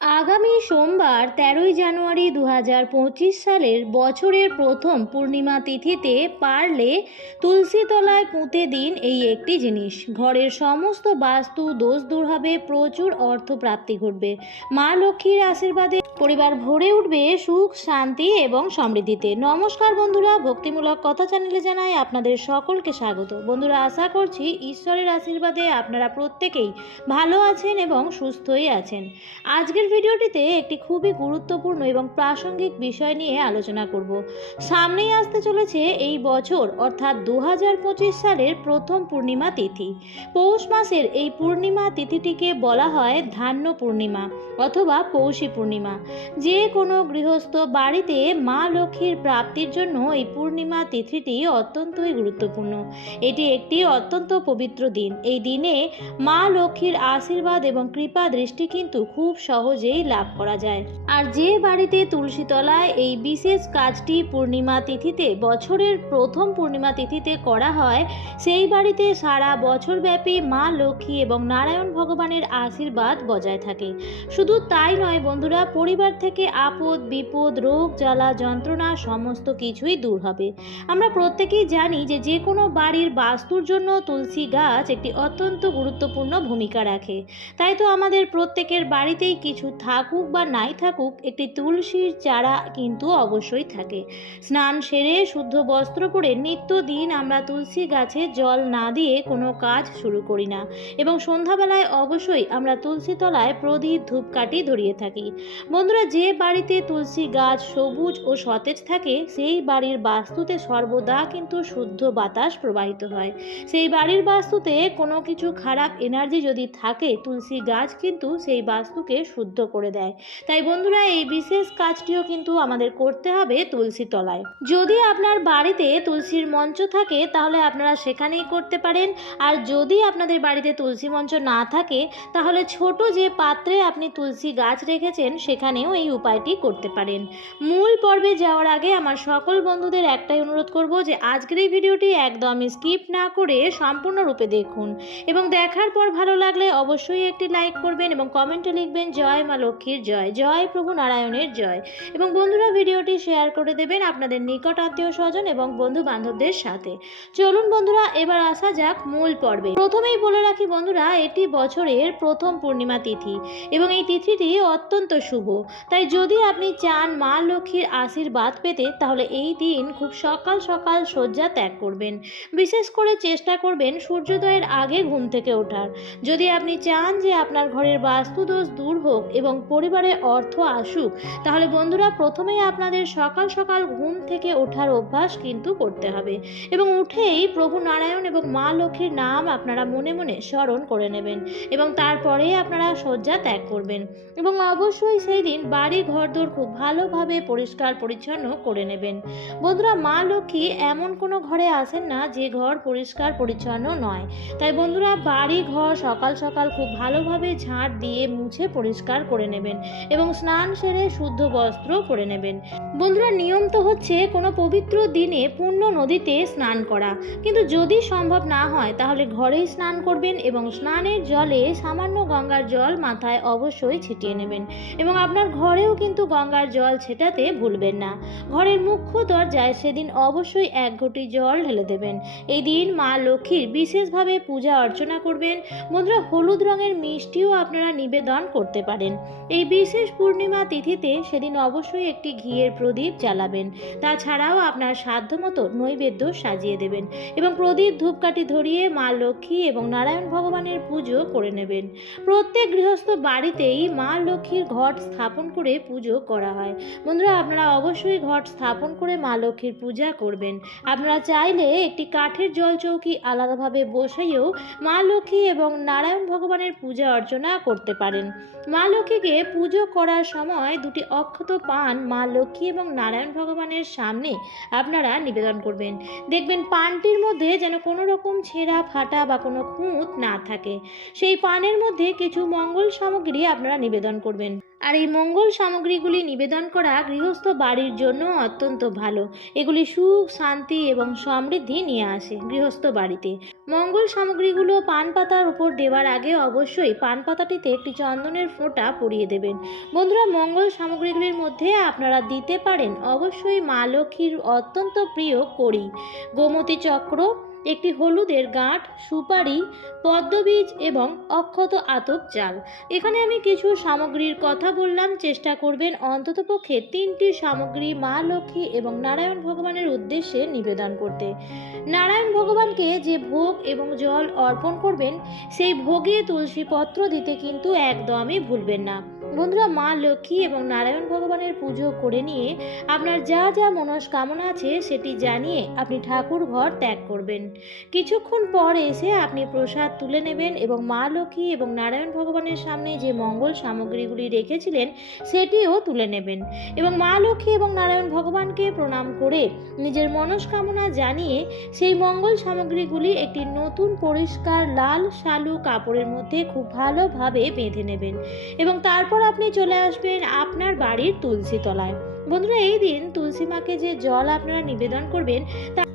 Uh, আগামী সোমবার তেরোই জানুয়ারি দু হাজার পঁচিশ সালের বছরের প্রথম পূর্ণিমা তিথিতে পারলে তুলসী তলায় পুঁতে দিন এই একটি জিনিস। ঘরের সমস্ত বাস্তু দোষ দূর হবে, প্রচুর অর্থ প্রাপ্তি ঘটবে। মা লক্ষ্মীর আশীর্বাদে পরিবার ভরে উঠবে সুখ, শান্তি এবং সমৃদ্ধিতে। নমস্কার বন্ধুরা, ভক্তিমূলক কথা চ্যানেলে জানাই আপনাদের সকলকে স্বাগত। বন্ধুরা, আশা করছি ঈশ্বরের আশীর্বাদে আপনারা প্রত্যেকেই ভালো আছেন এবং সুস্থই আছেন। আজকের ভিডিওটিতে একটি খুবই গুরুত্বপূর্ণ এবং প্রাসঙ্গিক বিষয় নিয়ে আলোচনা করব। সামনেই আসতে চলেছে এই বছর, অর্থাৎ দু হাজার পঁচিশ সালের প্রথম পূর্ণিমা তিথি। পৌষ মাসের এই পূর্ণিমা তিথিটিকে বলা হয় ধান্য পূর্ণিমা অথবা পৌষী পূর্ণিমা। যে কোনো গৃহস্থ বাড়িতে মা লক্ষ্মীর প্রাপ্তির জন্য এই পূর্ণিমা তিথিটি অত্যন্তই গুরুত্বপূর্ণ। এটি একটি অত্যন্ত পবিত্র দিন। এই দিনে মা লক্ষ্মীর আশীর্বাদ এবং কৃপা দৃষ্টি কিন্তু খুব সহজেই লাভ করা যায়। আর যে বাড়িতে তুলসী তলায় এই বিশেষ কাজটি পূর্ণিমা তিথিতে, বছরের প্রথম পূর্ণিমা তিথিতে করা হয়, সেই বাড়িতে সারা বছরব্যাপী মা লক্ষ্মী এবং নারায়ণ ভগবানের আশীর্বাদ বজায় থাকে। শুধু তাই নয় বন্ধুরা, পরিবার থেকে আপদ, বিপদ, রোগ, জ্বালা, যন্ত্রণা সমস্ত কিছুই দূর হবে। আমরা প্রত্যেকেই জানি যে যে কোনো বাড়ির বাস্তুর জন্য তুলসী গাছ একটি অত্যন্ত গুরুত্বপূর্ণ ভূমিকা রাখে। তাই তো আমাদের প্রত্যেকের বাড়িতেই কিছু থাকুক বা নাই থাকুক, একটি তুলসীর চারা কিন্তু অবশ্যই থাকে। স্নান সেরে শুদ্ধ বস্ত্র পরে নিত্য দিন আমরা তুলসী গাছে জল না দিয়ে কোনো কাজ শুরু করি না এবং সন্ধ্যাবেলায় অবশ্যই আমরা তুলসী তলায় প্রদীপ, ধূপকাঠি ধরিয়ে থাকি। বন্ধুরা, যে বাড়িতে তুলসী গাছ সবুজ ও সতেজ থাকে, সেই বাড়ির বাস্তুতে সর্বদা কিন্তু শুদ্ধ বাতাস প্রবাহিত হয়। সেই বাড়ির বাস্তুতে কোনো কিছু খারাপ এনার্জি যদি থাকে, তুলসী গাছ কিন্তু সেই বাস্তুকে শুদ্ধ করে দেয়। তাই বন্ধুরা, এই বিশেষ কাজটিও কিন্তু আমাদের করতে হবে তুলসী তলায়। যদি আপনার বাড়িতে তুলসীর মঞ্চ থাকে, তাহলে আপনারা সেখানেই করতে পারেন। আর যদি আপনাদের বাড়িতে তুলসী মঞ্চ না থাকে, তাহলে ছোট যে পাত্রে আপনি তুলসী গাছ রেখেছেন, সেখানেও এই উপায়টি করতে পারেন। মূল পর্বে যাওয়ার আগে আমার সকল বন্ধুদের একটাই অনুরোধ করব যে, আজকের এই ভিডিওটি একদম স্কিপ না করে সম্পূর্ণরূপে দেখুন। এবং দেখার পর ভালো লাগলে অবশ্যই একটি লাইক করবেন এবং কমেন্টে লিখবেন, জয় মা লক্ষ্মীর জয়। জয় প্রভু নারায়ণের জয়। এবং বন্ধুরা, ভিডিওটি শেয়ার করে দেবেন আপনাদের নিকট আত্মীয় স্বজন এবং বন্ধু বান্ধবদের সাথে। চলুন বন্ধুরা, এবার আসা যাক মূল পর্বে। প্রথমেই বলে রাখি বন্ধুরা, এটি বছরের প্রথম পূর্ণিমা তিথি এবং এই তিথিটি অত্যন্ত শুভ। তাই যদি আপনি চান মা লক্ষ্মীর আশীর্বাদ পেতে, তাহলে এই দিন খুব সকাল সকাল শয্যা ত্যাগ করবেন। বিশেষ করে চেষ্টা করবেন সূর্যোদয়ের আগে ঘুম থেকে ওঠার। যদি আপনি চান যে আপনার ঘরের বাস্তুদোষ দূর হোক এবং পরিবারে অর্থ আসুক, তাহলে বন্ধুরা প্রথমেই আপনাদের সকাল সকাল ঘুম থেকে ওঠার অভ্যাস কিন্তু করতে হবে। এবং উঠেই প্রভু নারায়ণ এবং মা লক্ষ্মীর নাম আপনারা মনে মনে স্মরণ করে নেবেন এবং তারপরে আপনারা শয্যা ত্যাগ করবেন। এবং অবশ্যই সেই দিন বাড়ি ঘরদোর খুব ভালোভাবে পরিষ্কার পরিচ্ছন্ন করে নেবেন। বন্ধুরা, মা লক্ষ্মী এমন কোনো ঘরে আসেন না যে ঘর পরিষ্কার পরিচ্ছন্ন নয়। তাই বন্ধুরা, বাড়ি ঘর সকাল সকাল খুব ভালোভাবে ঝাঁট দিয়ে মুছে পরিষ্কার করে নেবেন এবং স্নান সেরে শুদ্ধ বস্ত্র পরে নেবেন। বন্ধুরা, নিয়ম তো হচ্ছে কোনো পবিত্র দিনে পূর্ণ নদীতে স্নান করা। কিন্তু যদি সম্ভব না হয়, তাহলে ঘরেই স্নান করবেন এবং স্নানের জলে সামান্য গঙ্গার জল মাথায় অবশ্যই ছিটিয়ে নেবেন। এবং আপনার ঘরেও কিন্তু গঙ্গার জল ছেটাতে ভুলবেন না। ঘরের মুখ্য দরজায় সেদিন অবশ্যই এক ঘটি জল ঢেলে দেবেন। এই দিন মা লক্ষ্মীর বিশেষভাবে পূজা অর্চনা করবেন। বন্ধুরা, হলুদ রঙের মিষ্টিও আপনারা নিবেদন করতে পারেন। এই বিশেষ পূর্ণিমা তিথিতে সেদিন অবশ্যই একটি ঘিয়ের প্রদীপ জ্বালাবেন। তাছাড়াও আপনার সাধ্যমতো নৈবেদ্য সাজিয়ে দেবেন এবং প্রদীপ ধূপকাঠি ধরিয়ে মা লক্ষ্মী এবং নারায়ণ ভগবানের পুজো করে নেবেন। প্রত্যেক গৃহস্থ বাড়িতেই মা লক্ষ্মীর ঘট স্থাপন করে পুজো করা হয়। বন্ধুরা, আপনারা অবশ্যই ঘট স্থাপন করে মা লক্ষ্মীর পূজা করবেন। আপনারা চাইলে একটি কাঠের জল চৌকি আলাদাভাবে বসাইয়েও মা লক্ষ্মী এবং নারায়ণ ভগবানের পূজা অর্চনা করতে পারেন। মা লক্ষ্মীকে পুজো করার সময় দুটি অক্ষত পান মা লক্ষ্মী এবং নারায়ণ ভগবানের সামনে আপনারা নিবেদন করবেন। দেখবেন পানটির মধ্যে যেন কোনো রকম ছেঁড়া, ফাটা বা কোনো খুঁত না থাকে। সেই পানের মধ্যে কিছু মঙ্গল সামগ্রী আপনারা নিবেদন করবেন। আর এই মঙ্গল সামগ্রীগুলি নিবেদন করা গৃহস্থ বাড়ির জন্য অত্যন্ত ভালো। এগুলি সুখ, শান্তি এবং সমৃদ্ধি নিয়ে আসে গৃহস্থ বাড়িতে। মঙ্গল সামগ্রীগুলো পান পাতার উপর দেওয়ার আগে অবশ্যই পান পাতাটিতে একটি চন্দনের ফোঁটা পরিয়ে দেবেন। বন্ধুরা, মঙ্গল সামগ্রীগুলির মধ্যে আপনারা দিতে পারেন অবশ্যই মা লক্ষ্মীর অত্যন্ত প্রিয় কড়ি। গোমতী চক্র একটি হলুদের গাঁট, সুপারি, পদ্মবীজ এবং অক্ষত আতপ চাল। এখানে আমি কিছু সামগ্রীর কথা বললাম। চেষ্টা করবেন অন্ততপক্ষে তিনটি সামগ্রী মা লক্ষ্মী এবং নারায়ণ ভগবানের উদ্দেশ্যে নিবেদন করতে। নারায়ণ ভগবানকে যে ভোগ এবং জল অর্পণ করবেন, সেই ভোগে তুলসী পত্র দিতে কিন্তু একদমই ভুলবেন না। বন্ধুরা, মা লক্ষ্মী এবং নারায়ণ ভগবানের পুজো করে নিয়ে আপনার যা যা মনস্কামনা আছে সেটি জানিয়ে আপনি ঠাকুর ঘর ত্যাগ করবেন। কিছুক্ষণ পর এসে আপনি প্রসাদ তুলে নেবেন এবং মা লক্ষ্মী এবং নারায়ণ ভগবানের সামনে যে মঙ্গল সামগ্রীগুলি রেখেছিলেন সেটিও তুলে নেবেন এবং মা লক্ষ্মী এবং নারায়ণ ভগবানকে প্রণাম করে নিজের মনস্কামনা জানিয়ে সেই মঙ্গল সামগ্রীগুলি একটি নতুন পরিষ্কার লাল শালু কাপড়ের মধ্যে খুব ভালোভাবে বেঁধে নেবেন এবং তারপর আপনি চলে আসবেন আপনার বাড়ির তুলসী তলায়। বন্ধুরা, এই দিন তুলসী মাকে যে জল আপনারা নিবেদন করবেন, তা-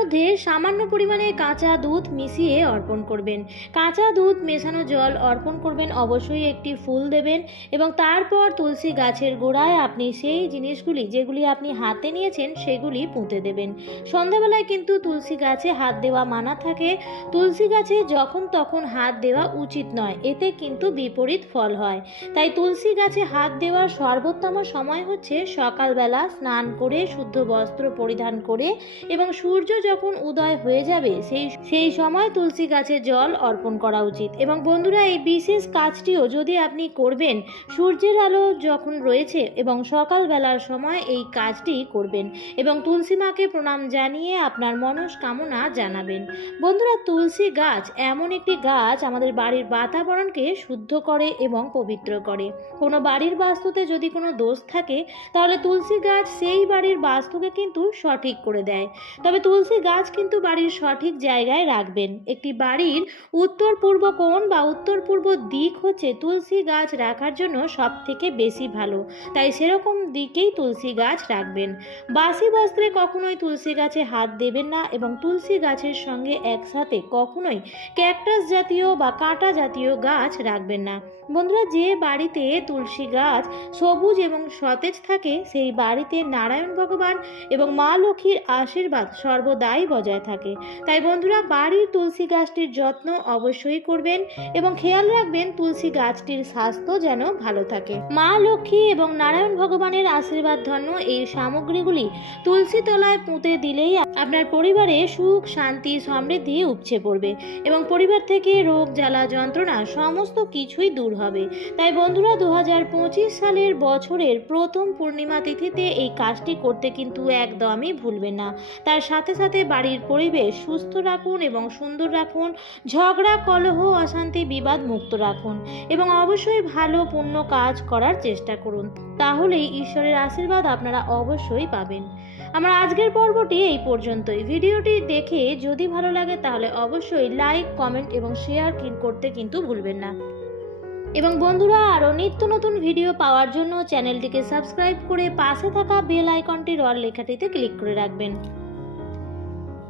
মধ্যে সামান্য পরিমাণে কাঁচা দুধ মিশিয়ে অর্পণ করবেন। কাঁচা দুধ মেশানো জল অর্পণ করবেন, অবশ্যই একটি ফুল দেবেন এবং তারপর তুলসী গাছের গোড়ায় আপনি সেই জিনিসগুলি যেগুলি আপনি হাতে নিয়েছেন সেগুলি পুঁতে দেবেন। সন্ধ্যাবেলায় কিন্তু তুলসী গাছে হাত দেওয়া মানা থাকে। তুলসী গাছে যখন তখন হাত দেওয়া উচিত নয়, এতে কিন্তু বিপরীত ফল হয়। তাই তুলসী গাছে হাত দেওয়ার সর্বোত্তম সময় হচ্ছে সকালবেলা স্নান করে, শুদ্ধ বস্ত্র পরিধান করে এবং সূর্য যখন উদয় হয়ে যাবে, সেই সেই সময় তুলসী গাছে জল অর্পণ করা উচিত। এবং বন্ধুরা, এই বিশেষ কাজটিও যদি আপনি করবেন, সূর্যের আলো যখন রয়েছে এবং সকালবেলার সময় এই কাজটি করবেন এবং তুলসী মাকে প্রণাম জানিয়ে আপনার মনস্কামনা জানাবেন। বন্ধুরা, তুলসী গাছ এমন একটি গাছ আমাদের বাড়ির বাতাবরণকে শুদ্ধ করে এবং পবিত্র করে। কোনো বাড়ির বাস্তুতে যদি কোনো দোষ থাকে, তাহলে তুলসী গাছ সেই বাড়ির বাস্তুকে কিন্তু সঠিক করে দেয়। তবে তুলসী গাছ কিন্তু বাড়ির সঠিক জায়গায় রাখবেন। একটি বাড়ির উত্তর পূর্ব কোণ বা উত্তর পূর্ব দিক হচ্ছে তুলসী গাছ রাখার জন্য সব থেকে বেশি ভালো। তাই সেরকম দিকেই তুলসী গাছ রাখবেন। বাসি বস্ত্রে কখনোই তুলসী গাছে হাত দেবেন না এবং তুলসী গাছের সঙ্গে একসাথে কখনোই ক্যাকটাস জাতীয় বা কাঁটা জাতীয় গাছ রাখবেন না। বন্ধুরা, যে বাড়িতে তুলসী গাছ সবুজ এবং সতেজ থাকে, সেই বাড়িতে নারায়ণ ভগবান এবং মা লক্ষ্মীর আশীর্বাদ সর্বদাই বজায় থাকে। তাই বন্ধুরা, বাড়ির তুলসী গাছটির যত্ন অবশ্যই করবেন এবং খেয়াল রাখবেন তুলসী গাছটির স্বাস্থ্য যেন ভালো থাকে। মা লক্ষ্মী এবং নারায়ণ ভগবানের আশীর্বাদ ধন্য এই সামগ্রীগুলি তুলসী তলায় পুঁতে দিলেই আপনার পরিবারে সুখ, শান্তি, সমৃদ্ধি উপচে পড়বে এবং পরিবার থেকে রোগ, জ্বালা, যন্ত্রণা সমস্ত কিছুই দূর হবে। তাই বন্ধুরা দু হাজার পঁচিশ সালের বছরের প্রথম পূর্ণিমা তিথিতে এই কাজটি করতে কিন্তু একদমই ভুলবেন না। তার সাথে সাথে সাথে বাড়ির পরিবেশ সুস্থ রাখুন এবং সুন্দর রাখুন, ঝগড়া, কলহ, অশান্তি, বিবাদ মুক্ত রাখুন এবং অবশ্যই ভালো পূর্ণ কাজ করার চেষ্টা করুন। তাহলেই ঈশ্বরের আশীর্বাদ আপনারা অবশ্যই পাবেন। আমার আজকের পর্বটি এই পর্যন্তই। ভিডিওটি দেখে যদি ভালো লাগে তাহলে অবশ্যই লাইক, কমেন্ট এবং শেয়ার করতে কিন্তু ভুলবেন না। এবং বন্ধুরা, আরও নিত্য নতুন ভিডিও পাওয়ার জন্য চ্যানেলটিকে সাবস্ক্রাইব করে পাশে থাকা বেল আইকনটির অল লেখাটিতে ক্লিক করে রাখবেন।